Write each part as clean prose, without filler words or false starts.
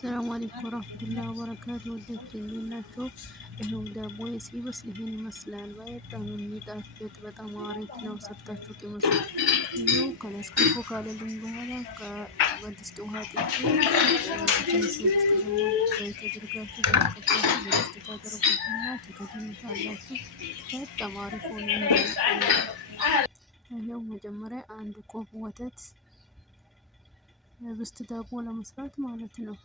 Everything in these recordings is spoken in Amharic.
ሰላም አለይኩም ወራህመቱላሂ ወበረካቱ። ወደች እንዴናቸው? ይኸው ዳቦዬ ሲበስል ይሄን ይመስላል። በጣም የሚጣፍጥ በጣም አሪፍ ነው። ሰርታችሁ ቅመሱ። ይኸው ከላስከፎ ካለልኝ በኋላ በድስት ውሃ ጥጄ ትንሽ ድስት ደግሞ ዘይት አድርጋችሁ በድስት ታደርጉትና ትከድኑታላችሁ። በጣም አሪፍ ሆኖ ይኸው መጀመሪያ አንድ ኮብ ወተት ብስት ዳቦ ለመስራት ማለት ነው።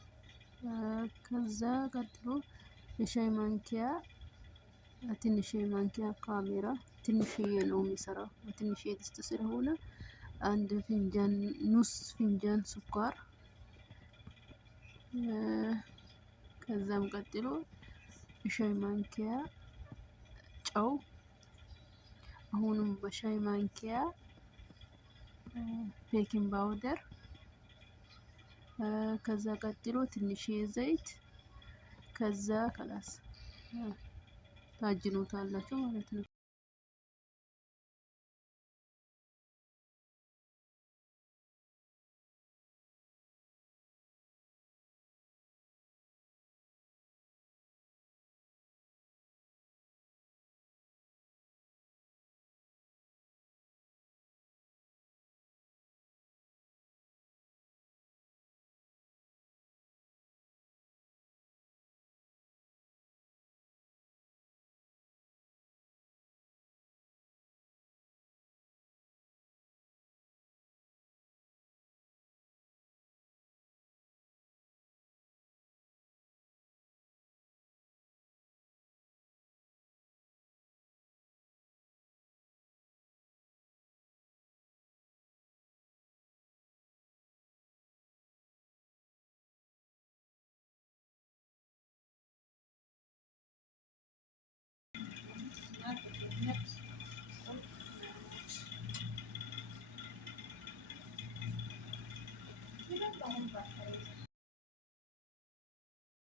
ከዛ ቀጥሎ የሻይ ማንኪያ ትንሽዬ ማንኪያ ካሜራ ትንሽዬ ነው የሚሰራው በትንሽዬ ድስት ስለሆነ አንድ ፊንጃን ኑስ ፊንጃን ስኳር ከዛም ቀጥሎ የሻይ ማንኪያ ጨው አሁንም በሻይ ማንኪያ ቤኪንግ ፓውደር ከዛ ቀጥሎ ትንሽዬ ዘይት ከዛ ከላስ ታጅኑታላችሁ ማለት ነው።